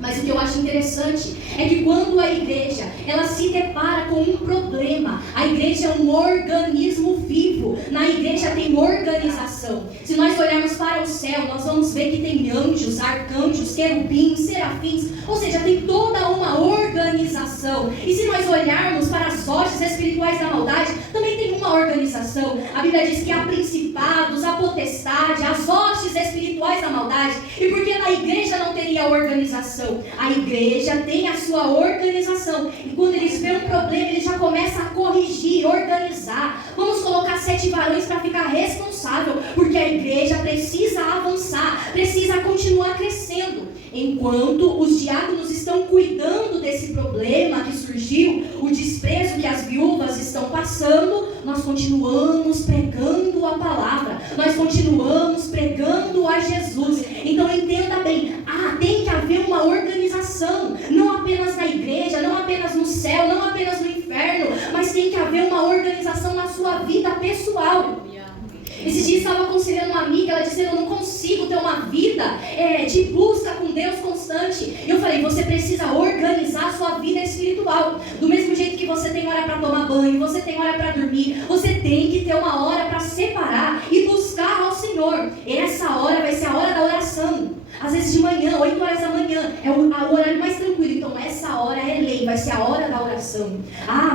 Mas o que eu acho interessante é que quando a igreja ela se depara com um problema, a igreja é um organismo vivo. Na igreja tem organização. Se nós olharmos para o céu, nós vamos ver que tem anjos, arcanjos, querubins, serafins, ou seja, tem toda uma organização. E se nós olharmos para as hostes espirituais da maldade, também tem uma organização. A Bíblia diz que há principados, há potestade, as hostes espirituais da maldade. E por que na igreja não teria organização? A igreja tem a sua organização. E quando eles veem um problema, eles já começam a corrigir, organizar. Vamos colocar 7 varões para ficar responsável, porque a igreja precisa avançar, precisa continuar crescendo. Enquanto os diáconos estão cuidando desse problema que surgiu, o desprezo que as viúvas estão passando, nós continuamos pregando a palavra, nós continuamos pregando a Jesus. Então entenda bem, tem que haver uma organização, não apenas na igreja, não apenas no céu, não apenas no inferno, mas tem que haver uma organização na sua vida pessoal. Esses dias estava aconselhando uma amiga, ela disse: eu não consigo ter uma vida de busca com Deus constante. Eu falei: você precisa organizar a sua vida espiritual. Do mesmo jeito que você tem hora para tomar banho, você tem hora para dormir, você tem que ter uma hora para separar e buscar ao Senhor. Essa hora vai ser a hora da oração. Às vezes de manhã, 8 horas da manhã, é o horário mais tranquilo. Então essa hora é lei, vai ser a hora da oração.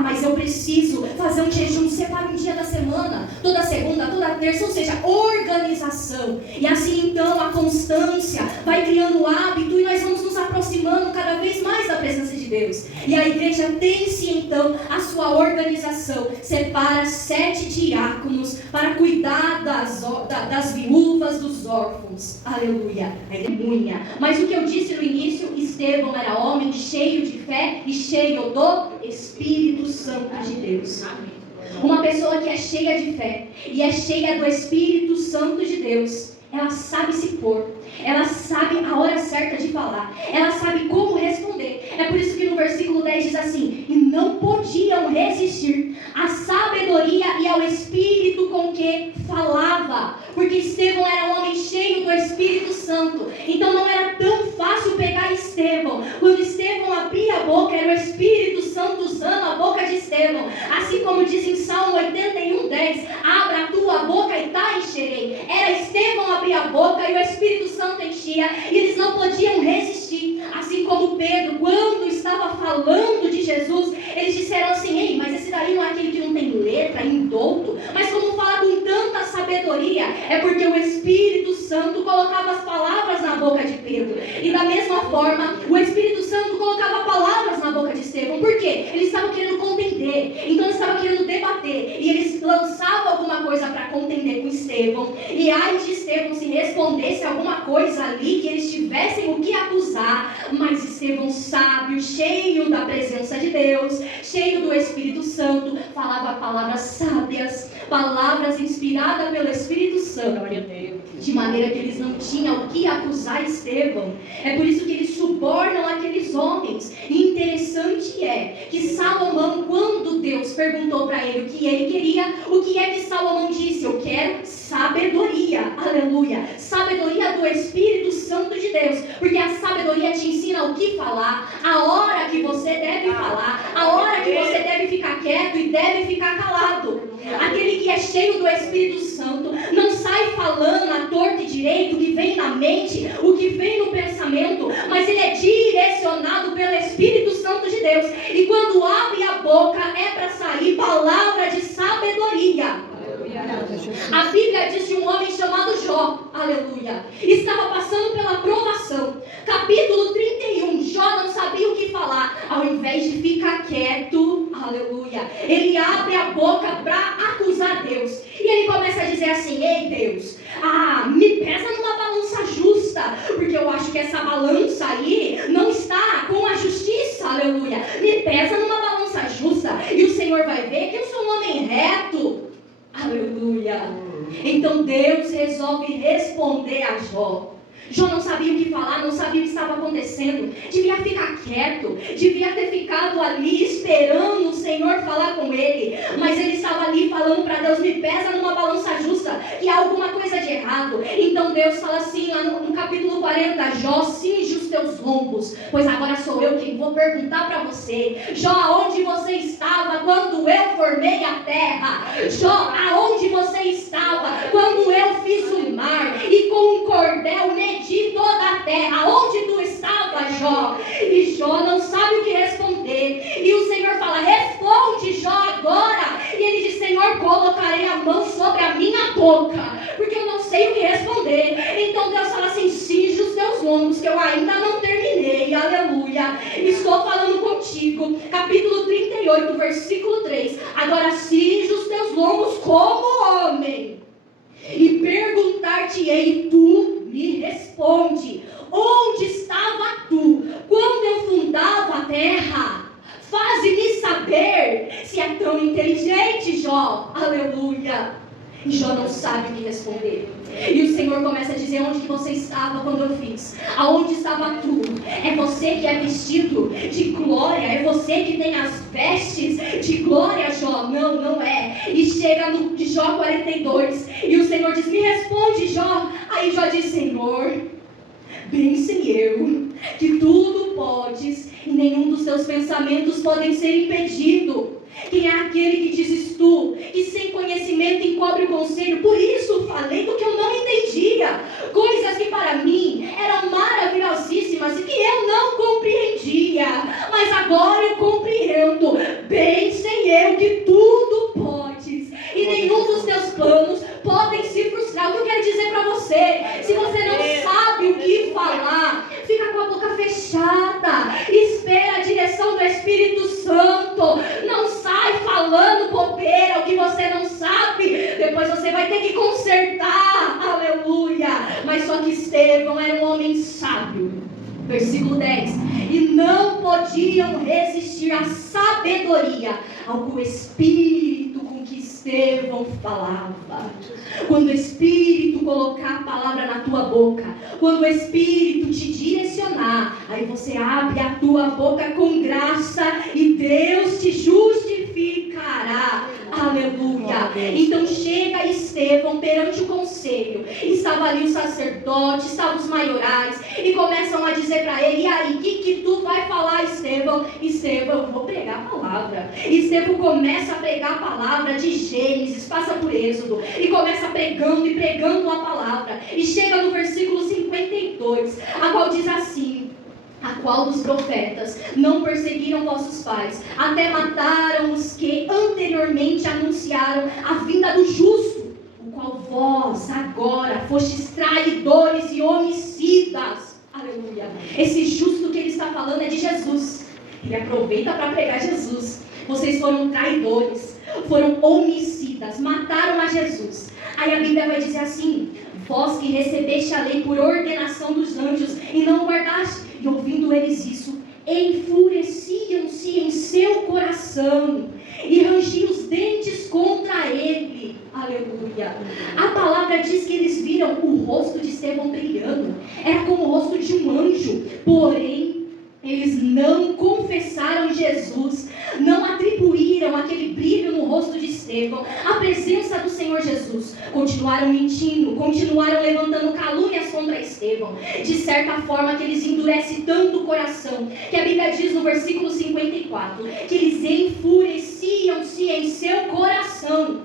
Mas eu preciso fazer um jejum, separa um dia da semana, toda segunda, toda terça, ou seja, organização. E assim então a constância vai criando hábito e nós vamos nos aproximando cada vez mais da presença de Deus. E a igreja tem sim então a sua organização. Separa 7 diáconos para cuidar das viúvas, dos órfãos. Aleluia. Mas o que eu disse no início, Estevão era homem cheio de fé e cheio do Espírito Santo de Deus. Uma pessoa que é cheia de fé e é cheia do Espírito Santo de Deus, ela sabe se pôr, ela sabe a hora certa de falar, ela sabe como responder. É por isso que no versículo 10 diz assim: e não podiam resistir à sabedoria e ao Espírito com que falava, porque Estevão era um homem cheio do Espírito Santo. Então não era tão fácil pegar Estevão. Quando Estevão abria a boca, era o Espírito Santo usando a boca de Estevão. Assim como diz em Salmo 81:10: abra a tua boca e tá encherei. Era Estevão abrir a boca e o Espírito Santo enchia, e eles não podiam resistir. Assim como Pedro, quando estava falando de Jesus, eles disseram assim: ei, mas esse daí não é aquele que não tem letra, indouto, mas como fala com tanta sabedoria? É porque o Espírito Santo colocava as palavras na boca de Pedro. E da mesma forma, o Espírito Santo colocava palavras na boca de Estevão. Por quê? Eles estavam querendo contender, então eles estavam querendo debater, e eles lançavam alguma coisa para contender com Estevão. E ai de Estevão se respondesse alguma coisa ali, que eles tivessem o que acusar. Mas Estevão, sábio, cheio da presença de Deus, cheio do Espírito Santo, falava palavras sábias, palavras inspiradas pelo Espírito Santo, de maneira que eles não tinham o que acusar Estevão. É por isso que eles subornam aqueles homens. E interessante é que Salomão, quando Deus perguntou para ele o que ele queria, o que é que Salomão disse? Eu quero sabedoria. Aleluia. Sabedoria do Espírito Santo de Deus, porque a sabedoria te ensina o que falar, a hora que você deve falar, a hora que você deve ficar quieto e deve ficar calado. Aquele que é cheio do Espírito Santo não sai falando à torta e direito o que vem na mente, o que vem no pensamento, mas ele é direcionado pelo Espírito Santo de Deus. E quando abre a boca é para sair palavra de sabedoria. A Bíblia diz de um homem chamado Jó, aleluia, estava passando pela provação. Capítulo 31, Jó não sabia o que falar. Ao invés de ficar quieto, aleluia, ele abre a boca para acusar Deus. E ele começa a dizer assim: ei Deus, me pesa numa balança justa, porque eu acho que essa balança aí não está com a justiça, aleluia. Me pesa numa balança justa, e o Senhor vai ver que eu sou um homem reto. Aleluia. Então Deus resolve responder a Jó. Jó não sabia o que falar, não sabia o que estava acontecendo. Devia ficar quieto, devia ter ficado ali esperando o Senhor falar com ele. Mas ele estava ali falando para Deus: me pesa numa balança justa, que há alguma coisa de errado. Então Deus fala assim, lá no capítulo 40, Jó, cinge os teus lombos, pois agora sou eu quem vou perguntar para você. Jó, aonde você estava quando eu formei a terra? Jó, aonde você estava quando eu fiz o mar e com um cordel medi toda a terra? Onde tu estava, Jó? E Jó não sabe o que responder. E o Senhor fala: responde, Jó, agora. E ele diz: Senhor, colocarei a mão sobre a minha boca, porque eu não sei o que responder. Então Deus fala assim: cinge os teus lombos, que eu ainda não terminei. Aleluia. Estou falando contigo. Capítulo 38, versículo 3. Agora cinge os teus lombos como homem, e perguntar-te-ei, tu me responde: onde estava tu quando eu fundava a terra? Faze-me saber se é tão inteligente, Jó. Aleluia. E Jó não sabe o que responder. E o Senhor começa a dizer: onde você estava quando eu fiz? Aonde estava tu? É você que é vestido de glória? É você que tem as vestes de glória, Jó? Não, não é. E chega no Jó 42, e o Senhor diz: me responde, Jó. Aí Jó diz: Senhor, bem sei eu que tudo podes, e nenhum dos teus pensamentos podem ser impedido. Quem é aquele que dizes tu, que sem conhecimento encobre o conselho? Por isso falei do que eu não entendia, coisas que para mim eram maravilhosíssimas e que eu não compreendia, mas agora eu compreendo. Bem sei eu que tudo podes, e nenhum dos teus planos podem se frustrar. O que eu quero dizer para você: se você não sabe o que falar, fica com a boca fechada, espera a direção do Espírito Santo. Não sai falando bobeira, o que você não sabe, depois você vai ter que consertar. Aleluia. Mas só que Estevão era um homem sábio. Versículo 10. E não podiam resistir à sabedoria, ao que o Espírito com que Estevão falava. Quando o Espírito colocar a palavra na tua boca, quando o Espírito te direcionar, aí você abre a tua boca com graça e Deus te justificará. Aleluia. Então chega Estevão perante o conselho. Estava ali o sacerdote, estavam os maiorais, e começam a dizer para ele: e aí, o que tu vai falar, Estevão? Estevão: eu vou pregar a palavra. Estevão começa a pregar a palavra de Gênesis, passa por Êxodo, e começa pregando e pregando a palavra. E chega no versículo 52, a qual diz assim: a qual dos profetas não perseguiram vossos pais, até mataram os que anteriormente anunciaram a vinda do justo, o qual vós agora fostes traidores e homicidas. Aleluia. Esse justo que ele está falando é de Jesus. Ele aproveita para pregar Jesus. Vocês foram traidores, foram homicidas, mataram a Jesus. Aí a Bíblia vai dizer assim: vós que recebeste a lei por ordenação dos anjos e não guardaste. E ouvindo eles isso, enfureciam-se em seu coração e rangiam os dentes contra ele. Aleluia. A palavra diz que eles viram o rosto de Estevão brilhando. Era como o rosto de um anjo. Porém, eles não confessaram Jesus, não atribuíram aquele brilho no rosto de Estevão à presença do Senhor Jesus. Continuaram mentindo, continuaram levantando calúnias contra Estevão, de certa forma que eles endurecem tanto o coração, que a Bíblia diz no versículo 54, que eles enfureciam-se em seu coração.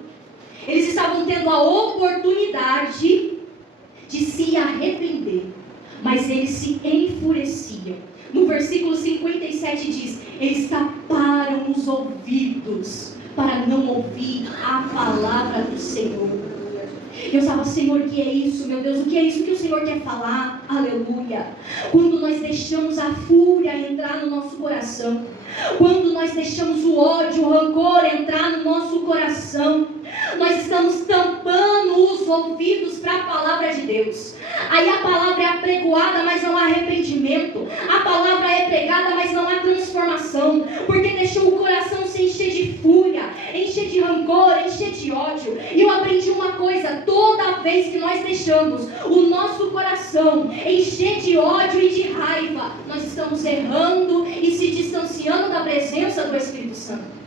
Eles estavam tendo a oportunidade de se arrepender, mas eles se enfureciam. No versículo 57 diz: eles taparam os ouvidos para não ouvir a palavra do Senhor. Eu estava: Senhor, o que é isso, meu Deus? O que é isso que o Senhor quer falar? Aleluia. Quando nós deixamos a fúria entrar no nosso coração, quando nós deixamos o ódio, o rancor entrar no nosso coração, nós estamos tampando os ouvidos para a palavra de Deus. Aí a palavra é apregoada, mas não há arrependimento. A palavra é pregada, mas não há transformação, porque deixou o coração se encher de fúria, encher de rancor, encher de ódio. E eu aprendi uma coisa: toda vez que nós deixamos o nosso coração coração encher de ódio e de raiva, nós estamos errando e se distanciando da presença do Espírito Santo.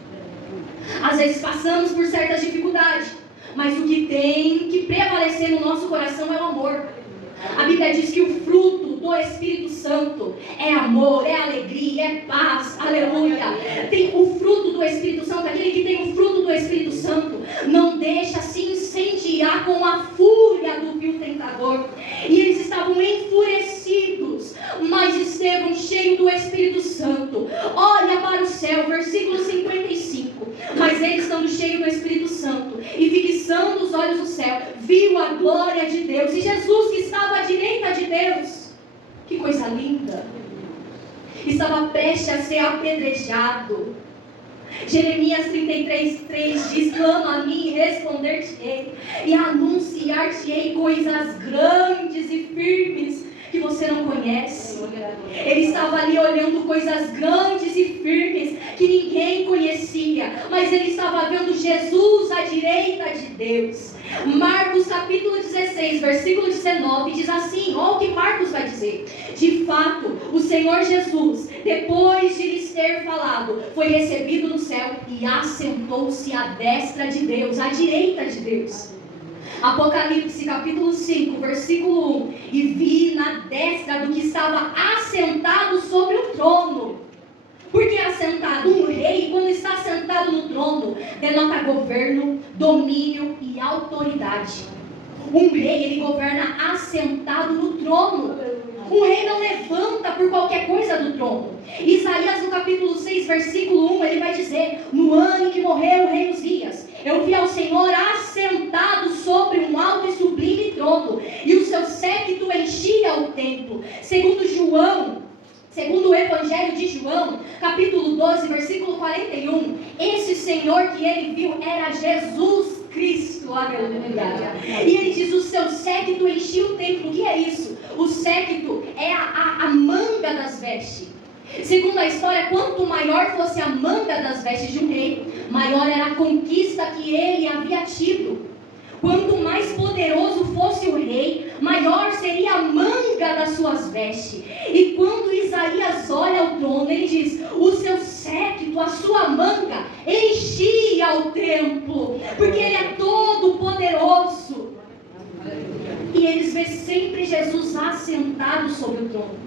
Às vezes passamos por certas dificuldades, mas o que tem que prevalecer no nosso coração é o amor. A Bíblia diz que o fruto do Espírito Santo é amor, é alegria, é paz, aleluia. Tem o fruto do Espírito Santo, aquele que tem o fruto do Espírito Santo, não deixa se incendiar com a fúria do vil tentador. E eles estavam enfurecidos, mas Estevão, cheio do Espírito Santo, olha para o céu, versículo 55. Mas ele, estando cheio do Espírito Santo e fixando os olhos no céu, viu a glória de Deus e Jesus que estava à direita de Deus. Que coisa linda! Estava prestes a ser apedrejado. Jeremias 33:3 diz: clama a mim e responder-te-ei, e anunciar-te-ei coisas grandes e firmes que você não conhece. Ele estava ali olhando coisas grandes e firmes que ninguém conhecia, mas ele estava vendo Jesus à direita de Deus. Marcos capítulo 16, versículo 19 diz assim, olha o que Marcos vai dizer: de fato, o Senhor Jesus, depois de lhes ter falado, foi recebido no céu e assentou-se à destra de Deus, à direita de Deus. Apocalipse capítulo 5, versículo 1: e vi na destra do que estava assentado sobre o trono. Porque assentado, um rei, quando está sentado no trono, denota governo, domínio e autoridade. Um rei, ele governa assentado no trono. Um rei não levanta por qualquer coisa do trono. Isaías no capítulo 6, versículo 1, ele vai dizer: no ano em que morreu o rei Uzias, eu vi ao Senhor assentado sobre um alto e sublime trono, e o seu séquito enchia o templo. Segundo o Evangelho de João, capítulo 12, versículo 41, esse Senhor que ele viu era Jesus Cristo, aleluia. E ele diz: o seu séquito enchia o templo. O que é isso? O séquito é a manga das vestes. Segundo a história, quanto maior fosse a manga das vestes de um rei, maior era a conquista que ele havia tido. Quanto mais poderoso fosse o rei, maior seria a manga das suas vestes. E quando Isaías olha o trono, ele diz: o seu séquito, a sua manga, enchia o templo, porque ele é todo poderoso. E eles vê sempre Jesus assentado sobre o trono.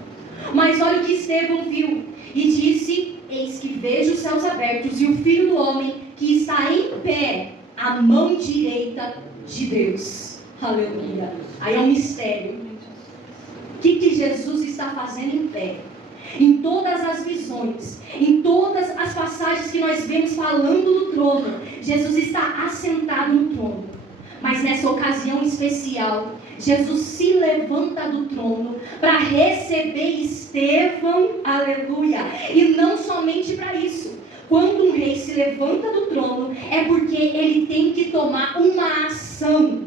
Mas olha o que Estevão viu, e disse: eis que vejo os céus abertos e o Filho do Homem que está em pé à mão direita de Deus. Aleluia. Aí é um mistério. O que Jesus está fazendo em pé? Em todas as visões, em todas as passagens que nós vemos falando do trono, Jesus está assentado no trono. Mas nessa ocasião especial, Jesus se levanta do trono para receber Estevão, aleluia. E não somente para isso. Quando um rei se levanta do trono, é porque ele tem que tomar uma ação.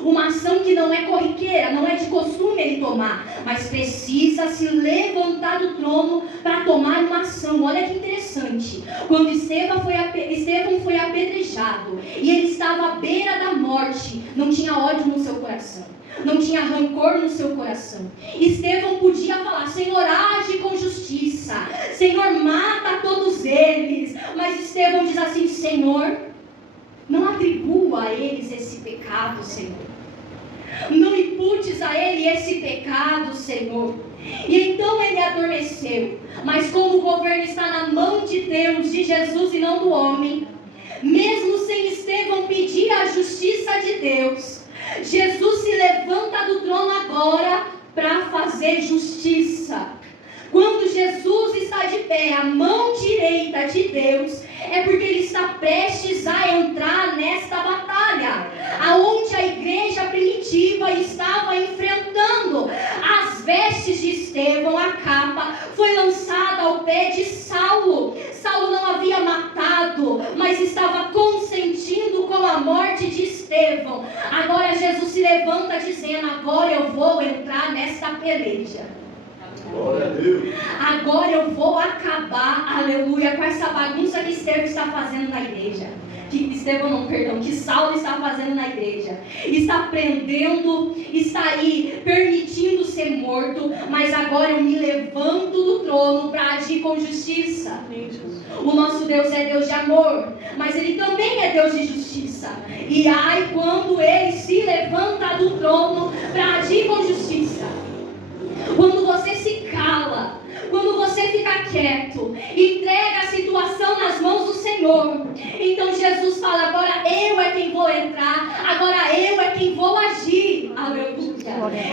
Uma ação que não é corriqueira, não é de costume ele tomar, mas precisa se levantar do trono para tomar uma ação. Olha que interessante. Quando Estevão foi apedrejado e ele estava à beira da morte, não tinha ódio no seu coração, não tinha rancor no seu coração. Estevão podia falar: Senhor, age com justiça, Senhor, mata todos eles. Mas Estevão diz assim: Senhor, não atribua a eles esse pecado, Senhor. Não imputes a ele esse pecado, Senhor. E então ele adormeceu. Mas como o governo está na mão de Deus, de Jesus e não do homem, mesmo sem Estevão pedir a justiça de Deus, Jesus se levanta do trono agora para fazer justiça. Quando Jesus está de pé, à mão direita de Deus, é porque ele está prestes a entrar nesta batalha, aonde a igreja primitiva estava enfrentando. As vestes de Estevão, a capa, foi lançada ao pé de Saulo. Saulo não havia matado, mas estava consentindo com a morte de Estevão. Agora Jesus se levanta dizendo: agora eu vou entrar nesta peleja. Agora eu vou acabar, aleluia, com essa bagunça que Estevão está fazendo na igreja. que Saulo está fazendo na igreja. Está prendendo, está aí permitindo ser morto, mas agora eu me levanto do trono para agir com justiça. O nosso Deus é Deus de amor, mas Ele também é Deus de justiça. E ai, quando Ele se levanta do trono para agir com justiça. Quando você se cala, quando você fica quieto, entrega a situação nas mãos do Senhor, então Jesus fala: agora eu é quem vou entrar, agora eu é quem vou agir. Aleluia.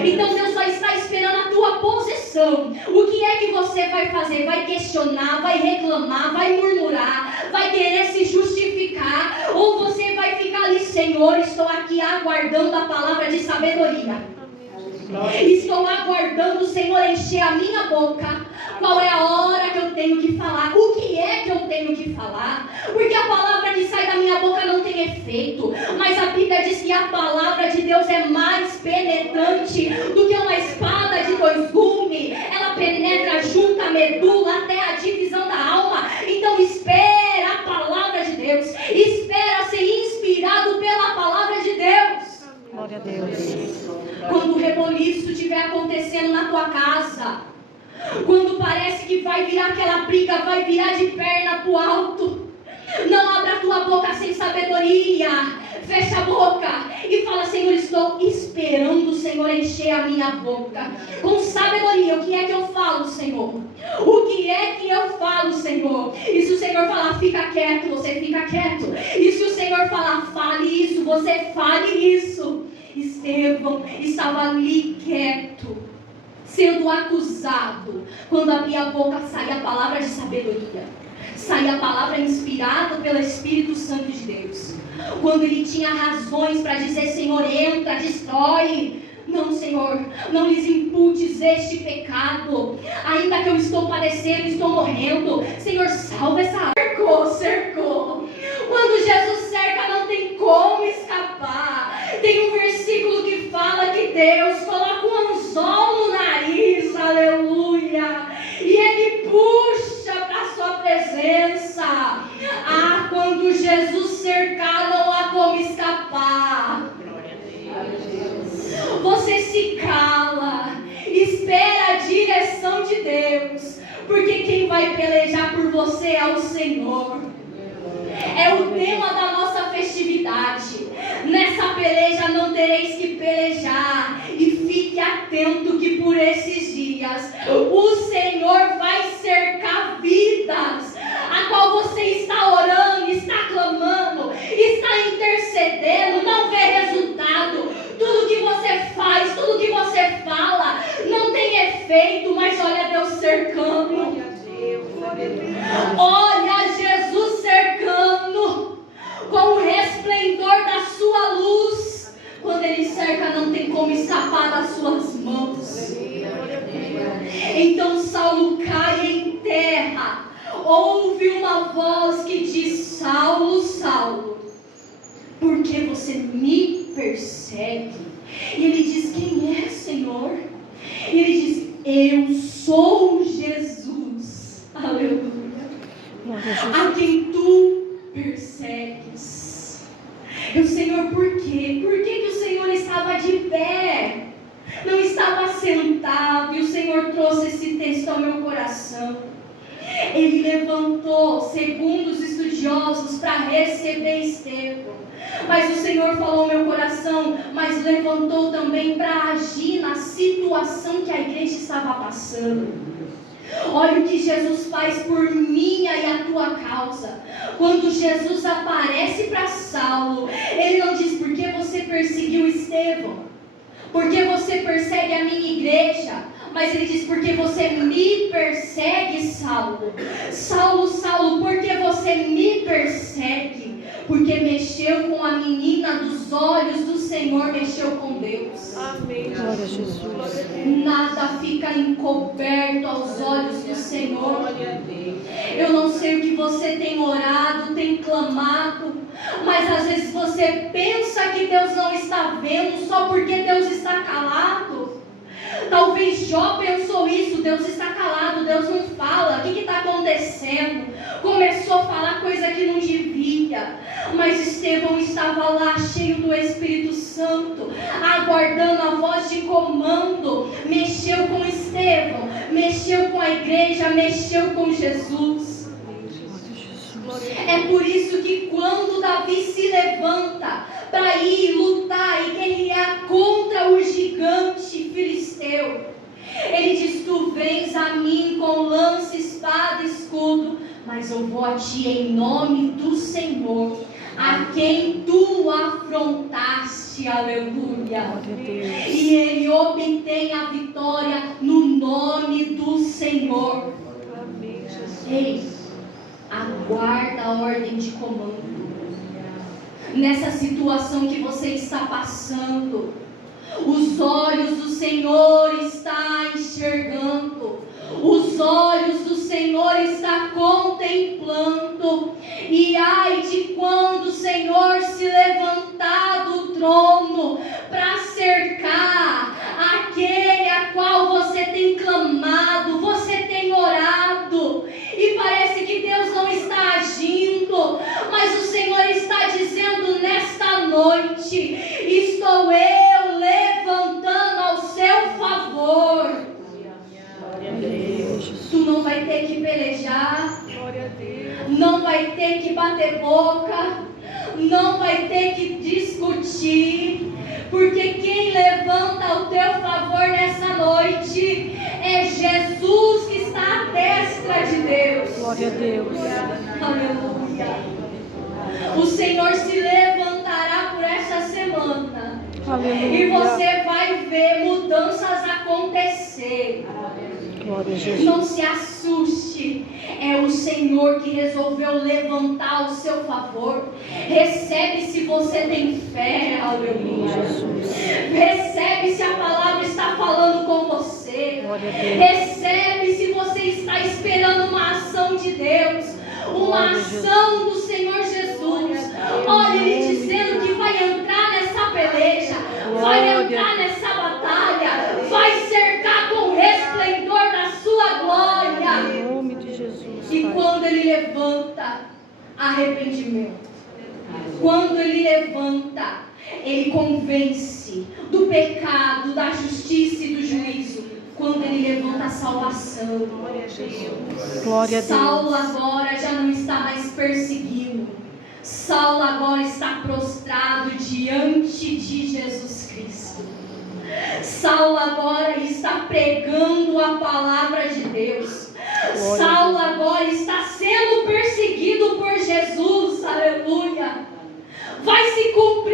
Então Deus só está esperando a tua posição. O que é que você vai fazer? Vai questionar, vai reclamar, vai murmurar, vai querer se justificar, ou você vai ficar ali: Senhor, estou aqui aguardando a palavra de sabedoria. Estou aguardando o Senhor encher a minha boca. Qual é a hora que eu tenho que falar? O que é que eu tenho que falar? Porque a palavra que sai da minha boca não tem efeito, mas a Bíblia diz que a palavra de Deus é mais penetrante do que uma espada de dois gumes. Ela penetra junto à medula até a divisão da alma. Então espera a palavra de Deus, espera ser inspirado pela palavra de Deus. Glória a Deus. Quando o reboliço estiver acontecendo na tua casa, quando parece que vai virar aquela briga, vai virar de perna pro alto, não abra a tua boca sem sabedoria. Fecha a boca e fala: Senhor, estou esperando o Senhor encher a minha boca com sabedoria. O que é que eu falo, Senhor? O que é que eu falo, Senhor? E se o Senhor falar: fica quieto, você fica quieto. E se o Senhor falar: fale isso, você fale isso. Estevão estava ali quieto, sendo acusado. Quando abria a boca, saía a palavra de sabedoria, saía a palavra inspirada pelo Espírito Santo de Deus. Quando ele tinha razões para dizer: Senhor, entra, destrói. Não, Senhor, não lhes imputes este pecado. Ainda que eu estou padecendo, estou morrendo, Senhor, salva essa alma. Cercou. Quando Jesus cerca, não tem como escapar. Tem um versículo que fala que Deus coloca um anzol no nariz, aleluia, e Ele puxa para a sua presença. Ah, quando Jesus cercar, não há como escapar. Você se cala, espera a direção de Deus, porque quem vai pelejar por você é o Senhor. É o tema da nossa festividade. Nessa peleja não tereis que pelejar. E fique atento que por esses dias o Senhor vai cercar vidas, a qual você está orando, está clamando, está intercedendo, não vê resultado. Tudo que você faz, tudo que você fala não tem efeito, mas olha Deus cercando. Olha Jesus cercando com o resplendor da sua luz. Quando Ele cerca, não tem como escapar das suas mãos. Então Saulo cai em terra. Ouve uma voz que diz: Saulo, Saulo, por que você me persegue? E ele diz: quem é, Senhor? E ele diz: eu sou Jesus. Aleluia. A quem tu persegues. E o Senhor, por quê? Por que o Senhor estava de pé? Não estava sentado. E o Senhor trouxe esse texto ao meu coração. Ele levantou, segundo os estudiosos, para receber Estevão. Mas o Senhor falou ao meu coração, mas levantou também para agir na situação que a igreja estava passando. Olha o que Jesus faz por minha e a tua causa. Quando Jesus aparece para Saulo, ele não diz: por que você perseguiu Estevão? Por que você persegue a minha igreja? Mas ele diz: porque você me persegue, Saulo. Saulo, Saulo, por que você me persegue? Porque mexeu com a menina dos olhos do Senhor, mexeu com Deus. Amém. Glória a Jesus. Nada fica encoberto aos olhos do Senhor. Eu não sei o que você tem orado, tem clamado, mas às vezes você pensa que Deus não está vendo só porque Deus está calado. Talvez Jó pensou isso: Deus está calado, Deus não fala, o que está acontecendo? Começou a falar coisa que não devia. Mas Estevão estava lá cheio do Espírito Santo, aguardando a voz de comando. Mexeu com Estevão, mexeu com a igreja, mexeu com Jesus. É por isso que quando Davi se levanta para ir lutar e guerrear contra o gigante filisteu, ele diz: tu vens a mim com lança, espada, escudo, mas eu vou a ti em nome do Senhor, a quem tu afrontaste. Aleluia. E ele obtém a vitória no nome do Senhor. Ei, aguarda a ordem de comando. Nessa situação que você está passando, os olhos do Senhor estão enxergando, os olhos do Senhor estão contemplando. E ai de quando o Senhor se levantar do trono para cercar aquele a qual você tem clamado, você tem orado, e parece que Deus não está agindo, mas o Senhor está dizendo nesta noite: estou eu levantando ao seu favor. Tu não vai ter que pelejar, não vai ter que bater boca, não vai ter que discutir, porque quem levanta ao teu favor nessa noite é Jesus, que está à destra de Deus. Glória a Deus. Aleluia. O Senhor se levantará por essa semana. Aleluia. E você vai ver mudanças acontecer. Glória a Jesus. Não se assuste, é o Senhor que resolveu levantar ao seu favor. Recebe se você tem fé. Aleluia. Recebe se a palavra está falando com você. Recebe se você está esperando uma ação de Deus, uma ação do Senhor Jesus. Olha Ele dizendo que vai entrar nessa peleja, vai entrar nessa batalha, vai cercar com o resplendor da sua glória. Em nome de Jesus. E quando Ele levanta, arrependimento. Quando Ele levanta, Ele convence do pecado, da justiça e do juízo. Quando Ele levanta a salvação. Glória a Deus. Saulo agora já não está mais perseguindo. Saulo agora está prostrado diante de Jesus Cristo. Saulo agora está pregando a palavra de Deus. Saulo agora está sendo perseguido por Jesus. Aleluia. Vai se cumprir